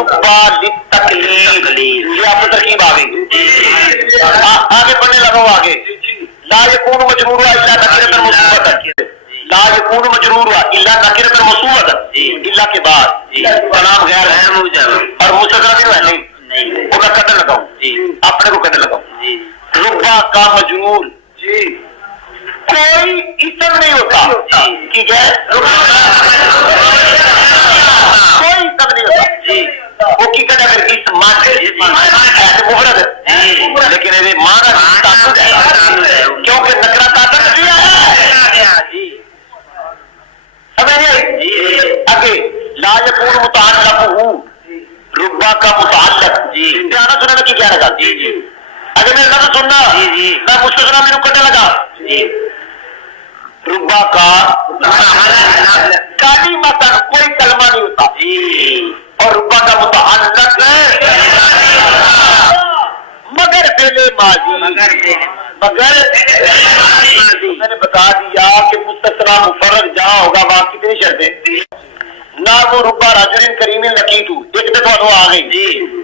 ربا للتقلیل، یہ آپ کو ترکیب آ گئی. آگے پڑھنے لگا آگے. لا یکون مجرور الا نکرۃ موصوفۃ، لا یکون مجرور الا نکرۃ موصوفۃ، الا کے بعد کلام غیر ہے اور مستقل بھی نہیں، وہ میں کٹنے لگا ہوں، اپنے کو کٹنے لگا ہوں. ربا کا مجرور کوئی اسم نہیں ہوتا، ٹھیک ہے، کوئی اسم نہیں ہوتا. وہ کی کہتا ہے اس مفرد ہے، لیکن یہ معنی تعدد ہے کیونکہ نکرہ تعدد نہیں ہے. آگے لا یکون متعلق ربا کا متعلق دھیان سننے کی کیا لگا. اگر میرے لفظ سننا میں مستثنا میں کرنے لگا. ربا کا کلمۃ کوئی کلمہ نہیں ہوتا، اور ربا کا متعلق مگر فعل ماضی، مگر میں نے بتا دیا کہ مستثنا مفرد جہاں ہوگا وہاں کتنی شرطیں. نہ وہ ربا رجل کریم لقیتو ایک دفعہ تو آ گئی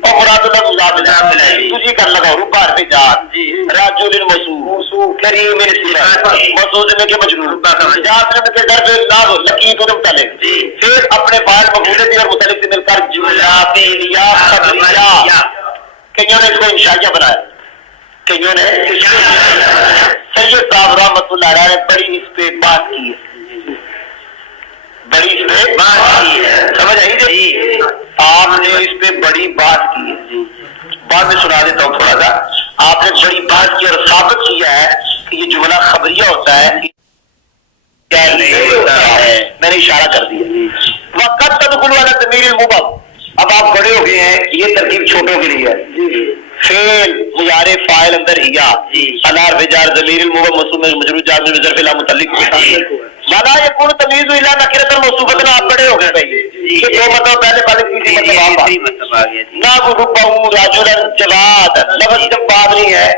اور مراد اللہ مضاف تجھی کر لگا ربا حرف جار رجل موصوف کریم صفت موصوف میں کے مجرور جات میں کے در پہ لا لقیتو متعلق، پھر اپنے فاعل مفعول بھی اور متعلق سے مل کر جملہ فعلیہ خبریہ. کئیوں نے اس کو انشائیہ بنایا، کئیوں نے سید صاحب رحمۃ اللہ علیہ نے بڑی اس پہ بات کی ہے، بڑی اس پہ بات کی ہے، سمجھ آئی جی. آپ نے اس پہ بڑی بات کی ہے، بعد میں سنا دیتا ہوں تھوڑا سا. آپ نے بڑی بات کی اور ثابت کیا ہے کہ یہ جملہ خبریہ ہوتا ہے، میں نے اشارہ کر دیا. وقت تدخل والا ضمیر المبهم، اب آپ بڑے ہو گئے ہیں، یہ ترکیب چھوٹوں کے لیے ہے. فعل مضارع فاعل اندر ہیا انار بجار ضمیر المبهم موصوف مجرور جار میں ظرف لا متعلق مانا یکون تمیز الا نکرۃ موصوفۃ. آپ بڑے ہو گئے بھائی، یہ دو مطلب پہلے والی مطلب آ گیا. نا ربہ رجلا جواد، لفظ جواد نہیں ہے،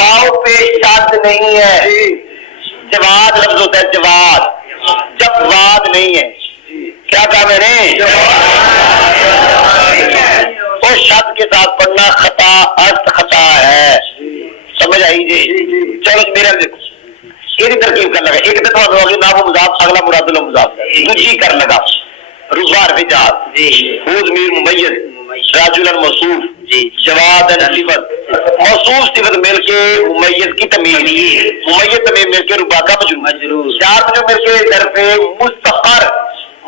واو پہ شاد نہیں ہے، جواد لفظ ہوتا ہے جواد، جواد نہیں ہے. کیا کہا میں نے؟ وہ شد کے ساتھ پڑھنا خطا ارتھ خطا ہے، سمجھ آئی جی. چلو میرا دیکھو یہ ترکیب کر لگا، ایک دفعہ ہوگی نا وہ مضاف اگلا مراد اللہ مضاف دوسری کر لگا ربا حرف جار وہ ضمیر ممیز رجلا موصوف جواد صفت موصوف صفت مل کے ممیز کی تمیز، ممیز تمیز مل کے ربا کا مجرور جار جو مل کے ظرف مستقر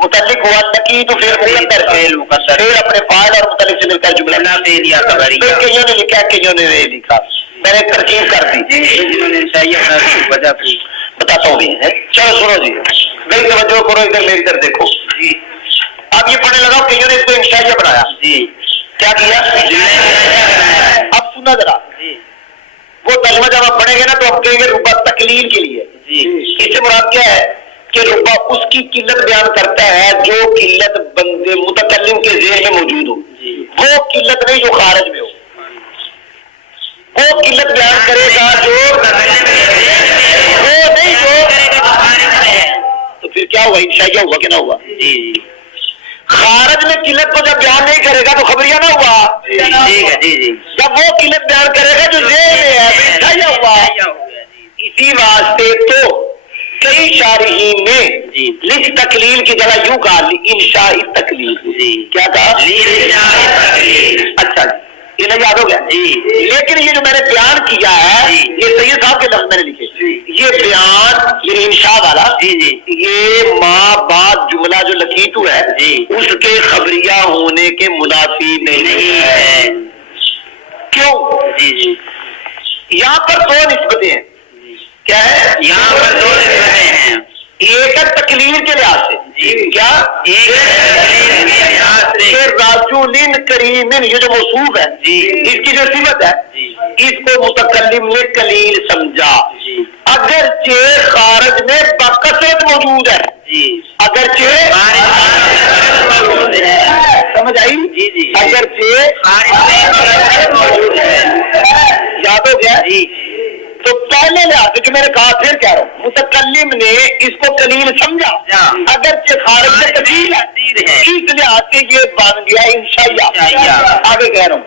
متعلق ہوا لکی تو پھر مقدر پھر اپنے فاعل اور متعلق سے مل کر جملہ نہ دے دیا خبریہ. کئیوں نے لکھا کئیوں نے نہیں لکھا، میں نے ترکیب کر دی بتاتا ہوں بھی. چلو سنو جی میری توجہ کرو، ادھر میری طرف دیکھو. اب یہ پڑھنے لگا کئیوں نے اس کو انشائیہ بنایا. کیا کیا؟ اب سننا ذرا، وہ ترجمہ جب آپ پڑھیں گے نا تو ہم کہیں گے ربا تقلیل کے لیے. اس سے مراد کیا ہے کہ ربا اس کی قلت بیان کرتا ہے جو قلت بندے متکلم کے ذہن میں موجود ہو، وہ قلت نہیں جو خارج میں ہو. وہ قلت بیان کرے گا جو وہ نہیں جو، تو پھر کیا ہوا؟ انشائیہ ہوا کہ نہ ہوا؟ خارج میں قلت کو جب بیان نہیں کرے گا تو خبریہ نہ ہوا. جب وہ قلت بیان کرے گا جو ذہن میں ہے تو انشائیہ ہوا. اسی واسطے تو کئی شارحین نے لکھ تقلیل کی جگہ یوں کہا انشاء تقلیل. کیا کہا؟ اچھا یہ نہیں یاد ہو گیا. لیکن یہ جو میں نے بیان کیا ہے یہ سید صاحب کے لفظ میں نے لکھے، یہ بیان یہ انشاء والا یہ ماں بعد جملہ جو لکیتو ہے اس کے خبریہ ہونے کے منافی نہیں ہے. کیوں؟ یہاں پر دو نسبتیں ہیں. کیا ہے؟ یہاں پر دو نسبتیں ہیں. ایک تقلیل کے لحاظ سے، کیا راجولین کریمن یہ جو موصوف ہے اس کی جو صفت ہے اس کو متکلم نے کلیل سمجھا، اگرچہ خارج میں بکثرت موجود ہے، اگرچہ سمجھ آئی، اگرچہ موجود ہے. یاد ہو گیا؟ تو پہلے لحاظ سے جو میں نے کہا پھر کہہ رہا ہوں متکلم نے اس کو قلیل سمجھا اگرچہ خارج میں قلیل ہے. اس لحاظ سے یہ بن گیا انشائیہ. آگے کہہ رہا ہوں.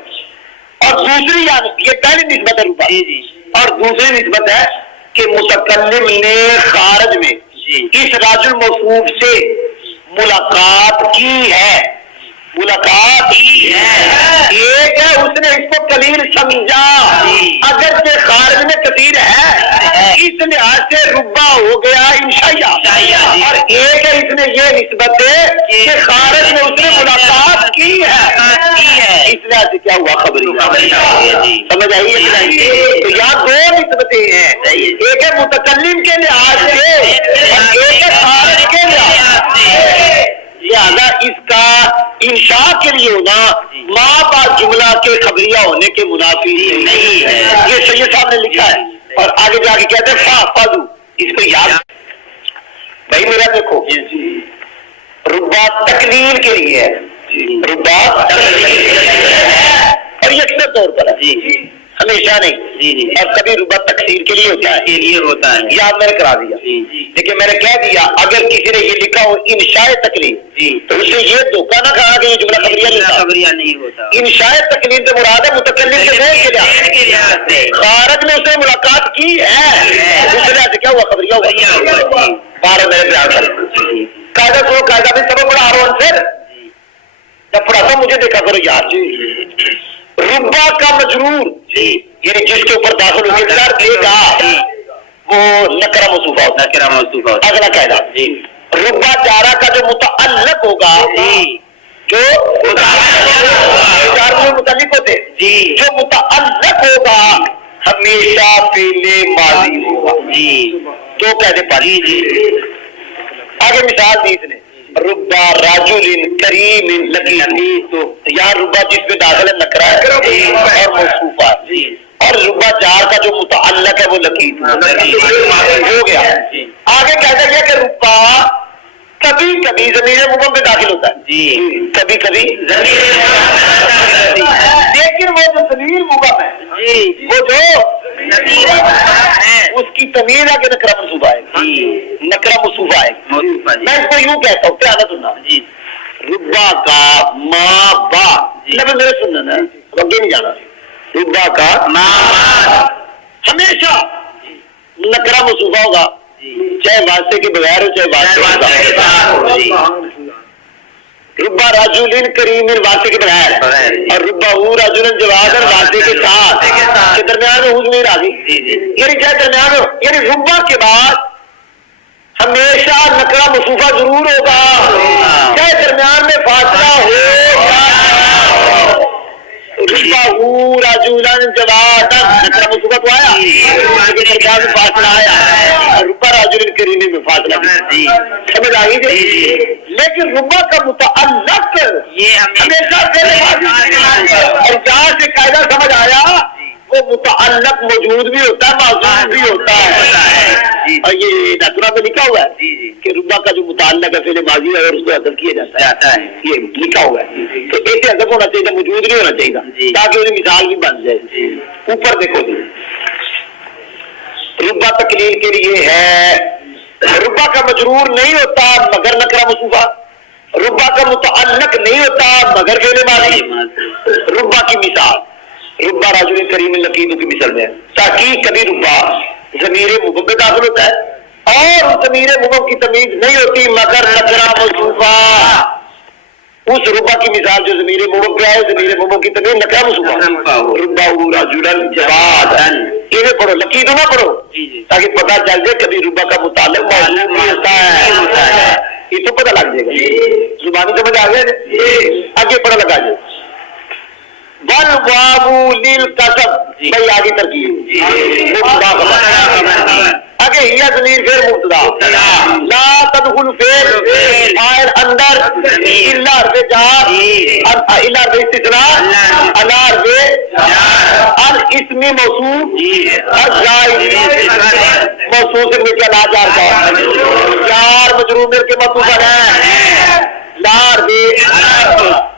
اور دوسری یہ پہلی نسبت ہے ربا, اور دوسری نسبت ہے کہ متکلم نے خارج میں اس راج الموصوف سے ملاقات کی ہے. ملاقات کی ہے. ایک ہے اس نے اس کو قلیل سمجھا اگر سے خارج میں کثیر ہے, اس لحاظ سے ربا ہو گیا انشائیہ. اور ایک ہے اس نے یہ نسبت ہے کہ خارج میں اس نے ملاقات کی ہے, اس لحاظ سے کیا ہوا خبری. سمجھ آئیے؟ تو یہاں دو نسبتیں ہیں, ایک ہے متکلم کے لحاظ سے اور ایک ہے خارج کے لحاظ سے. لہذا اس کا انشاء کے لیے ہونا ماں با جملہ کے خبریہ ہونے کے منافی نہیں ہے. یہ سید صاحب نے لکھا ہے. اور آگے جا کے کہتے ہیں فاضو, اس کو یاد بھائی میرا دیکھو ربا تقلیل کے لیے ہے. ربا اور یکسر طور پر ہے, ہمیشہ نہیں. اور کبھی ربا تقسیر کے لیے ہوتا ہے. یاد میں نے کرا دیا. لیکن میں نے کہہ دیا اگر کسی نے یہ لکھا ہو انشاء تقلید تو اسے یہ دھوکہ نہ کہا کہ یہ جملہ خبریہ نہیں ہوتا. انشاء تقلید سے مراد ہے متکلم کے ذہن کے لحاظ سے خارج میں اسے ملاقات کی ہے, اس لحاظ سے کیا ہوا خبریہ ہوا. بارہ میرے بیان کر قاعدہ کو قاعدہ میں سب پڑھا رہا ہوں. پھر جب پڑھاتا مجھے دیکھا کرو یار. ربا کا مجرور یعنی جس کے اوپر داخل ہو کے دے گا وہ نکرہ موصوفہ ہوتا ہے. اگلا قاعدہ ربا جارہ کا جو متعلق ہوگا جو جار میں متعلق ہوتے جو متعلق ہوگا ہمیشہ فعل ماضی ہوگا. تو قاعدے پڑھی. آگے مثال دی اس نے ربا راجل کریم لقیت, تو یہاں ربا جس میں داخل ہے نکرہ ہے اور موصوفہ ہے, اور ربا جار کا جو متعلق ہے وہ لقیت ہو گیا. آگے کہتا ہے کہ ربا کبھی کبھی ضمیر مبہم میں داخل ہوتا ہے, کبھی کبھی لیکن وہ جو ضمیر مبہم ہے وہ جو اس کی تمیز ہے کہ نکرہ منصوبہ ہے. نکرہ منصوبہ ہے. میں اس کو یوں کہتا ہوں, پیارا سننا. ربا کا ماں با لفظ میرے سننا نا, آگے نہیں جانا. ربا کا ماں ہمیشہ نکرہ منصوبہ ہوگا, چاہے واسطے کے بغیر ہو چاہے واسطے. ربا راجل کریم واسطے کے بغیر, اور ربا راجل جواد واسطے کے ساتھ کے درمیان میں حضور آ گئی. یعنی کیا درمیان میں, یعنی ربا کے بعد ہمیشہ نکرہ مصوفہ ضرور ہوگا, چاہے درمیان میں فاصلہ ہو. ربا راجل جواد نکرہ مصوفہ تو آیا, درمیان میں فاصلہ آیا, ربا راجل کریم میں فاصلہ. سمجھ آئی گئی. لیکن ربا کا متعلق یہ ہمیشہ اور جہاں سے قاعدہ سمجھ آیا وہ متعلق موجود بھی ہوتا ہے معذور بھی ہوتا ہے. اور یہ نکرہ میں لکھا ہوا ہے کہ ربا کا جو متعلق ہے فعل ماضی ہے اور اس کو حذف کیا جاتا ہے, یہ لکھا ہوا ہے. تو ایسے حذف ہونا چاہیے, موجود نہیں ہونا چاہیے تاکہ انہیں مثال بھی بن جائے. اوپر دیکھو جی ربا تقلیل کے لیے ہے. ربا کا مجرور نہیں ہوتا مگر نکرہ موصوفہ, ربا کا متعلق نہیں ہوتا مگر فعل ماضی. ربا کی مثال ربا راجل کریم لقیت کی مثال میں تاکہ کبھی ربا ضمیر مبہم میں داخل ہوتا ہے اور ضمیر مبہم کی تمیز نہیں ہوتی مگر نکرہ موصوفہ. اس ربا کی مثال جو ضمیر مبہم پہ ہے, ضمیر مبہم کی تمیز نکرہ موصوفہ. ربا راجل جواد, انہیں پڑھو لقیت نہ پڑھو تاکہ پتہ چل جائے کبھی ربا کا متعلق موجود بھی ہوتا ہے. یہ تو پتہ لگ جائے گا, زبانی سمجھ آ گئے. آگے پڑھا لگا جائے والواو للقسم, بھائی آگے ترکیب آگے ہیا ضمیر پھر مبتدا, لا تدخل فعل فاعل اندر الا حرف جار الا حرف استثناء الا حرف الاسم موصوف الزائد موصوف سے مل کے لا جار کا جار مجرور مل کے موصوف ہے. لار بے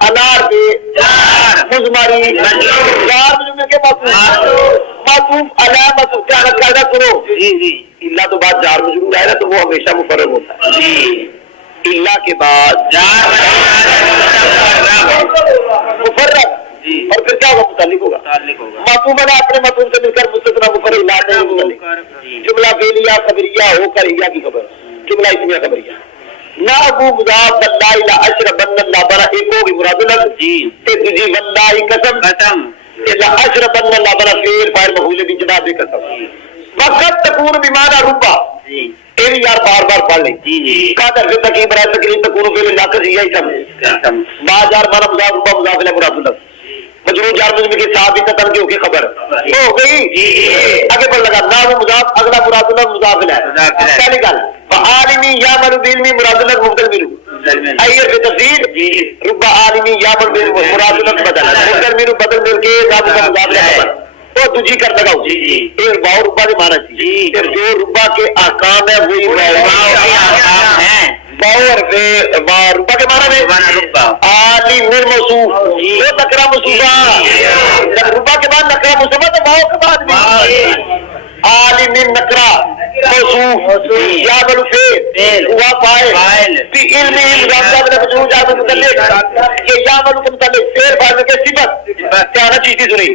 انار بے مزماری لار مجمع کے معطوف علی معطوف کیا قاعدہ کرو. اللہ تو بعد جار مجرور آئے نا تو وہ ہمیشہ مفرد ہوتا ہے. اللہ کے بعد جار متعلق ہوگا. مفہوم ہے اپنے مفہوم سے مل کر مستثنا مفرد لاتے ہیں متعلق. جملہ فعلیہ خبریہ ہو کر یا کی خبر جملہ اسمیہ خبریہ نہ ابو مضاف واللہ الا اشربن اللہ بنا ایک ہوگی مراد اللہ تے دوجی واللہ قسم الا اشربن اللہ بنا فعل فاعل مفعول بھی جناب قسم وقت تکون بمعنی ربا یہ بھی یار بار بار پڑھ لیں قادر سے تقیب رہا تقریب تکون فعل ناقص یہی سب بعض یار مانا مضاف ربا مضاف الیہ مراد اللہ مجرور جار مجرور کے ساتھ بھی قتل کی ہوگی خبر ہو گئی. آگے بڑھ لگا نہ وہ مضاف اگلا مراد اللہ مضاف الیہ پہلی گل عالمی یا من بعلمی مراد اللہ مبدل منہ ایئر پہ تفسیر رب عالمی یا من بعلمی مراد اللہ بدل مبدل منہ بدل مل کے نام کا مضاف الیہ خبر وہ دوجی کر لگاؤ ایک باؤ ربا کے معنی چاہیے پھر جو ربا کے احکام ہے وہی احکام ہیں باور ربا کے معنی میں عالم موصوف وہ نکرہ موصوفہ ربا کے بعد نکرہ موصوفہ تو باؤ کے بعد بھی عالم نکرہ موصوف یا بلو فعل ہوا فاعل فی علم مضاف الیہ مجرور جار متعلق یہ یا بلو کے متعلق فعل فاعل کے صفت کیا نا چیز سنی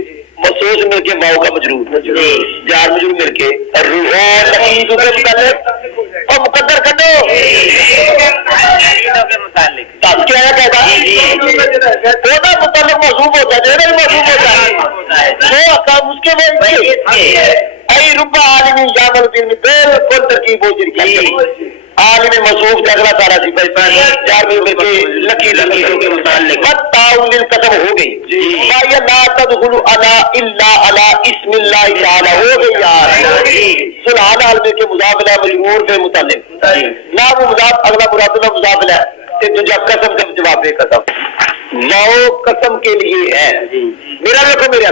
مخصوص مل کے واو کا مجرور جار مجرور مل کے روح لقیدو کے متعلق اور مقدر کر دو کیا ہے کہتا ہے متعلق محسوب ہوتا ہے جو محسوب ہوتا ہے وہ اقام اس کے وہی ای ربا عالمی یامل دل میں بالکل ترکیب ہو جی عالم موصوف سے اگلا سارا سی چار میں کے لقیدو کے متعلق والتاؤل القسم ہو گئی فایا لا تدخل علی الا علی اسم اللہ تعالی ہو گئی یار سبحان اللہ کے مضاف الیہ مجرور کے متعلق لا وہ مضاف اگلا مراد اللہ مضاف الیہ تے دوجا قسم کا جواب ہے قسم واو قسم کے لیے ہے میرا دیکھو میرا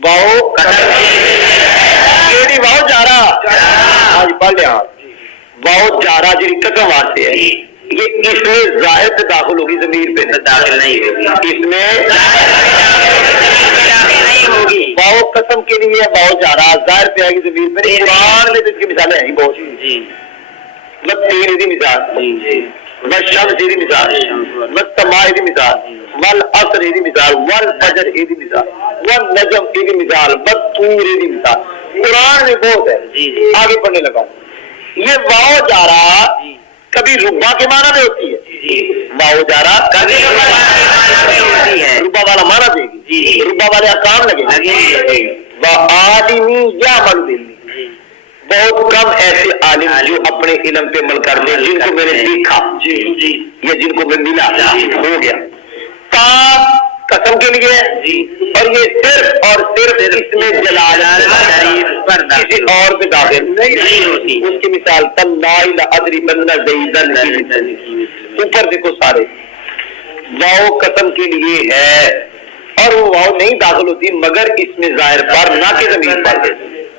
واو قسم کیڑی واو جا رہا آج پڑھ لیا واو جارا جی قسم واسطے ہے یہ اس میں زائد داخل ہوگی ضمیر پہ داخل نہیں ہوگی اس میں واو قسم کے لیے واو جارا ظاہر پہ آئے گی ضمیر پہ قرآن میں اس کی مثالیں ہیں بہت تین دی مثال والشمس دی مثال والسماء دی مثال والعصر دی مثال والفجر دی مثال والنجم دی مثال والطور دی مثال قرآن میں بہت ہے آگے پڑھنے لگا یہ واو جارا کبھی ربا کے معنی میں ہوتی ہے واو جارا کبھی ربا والا معنی دے گی ربا والے احکام لگے وعالمی یا من بعلمی بہت کم ایسے عالم جو اپنے علم پہ عمل کر دیں جن کو میں نے دیکھا یا جن کو میں ملا ہو گیا تا قسم کے لیے اور یہ صرف اور صرف اس میں جلال کسی اور پہ داخل نہیں ہوتی اس کی مثال تاللہ لأضربن زیدن اوپر دیکھو سارے واو قسم کے لیے ہے اور وہ واو نہیں داخل ہوتی مگر اس میں ظاہر پر نہ کہ ضمیر پر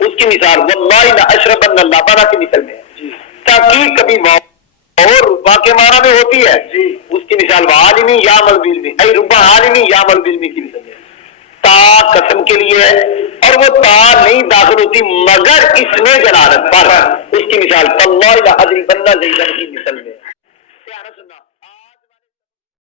اس کی مثال واللہ لأشربن اللہ بنا کی مثال میں تاکہ کبھی واو اور ربا کے معنی میں ہوتی ہے اس کی مثال عالمی یا مل بعلمی ای ربا عالمی یا مل بعلمی کی مثال ہے تا قسم کے لیے اور وہ تا نہیں داخل ہوتی مگر اس میں جلالت پر اس کی مثال واللہ لأضربن زیدن کی مثال میں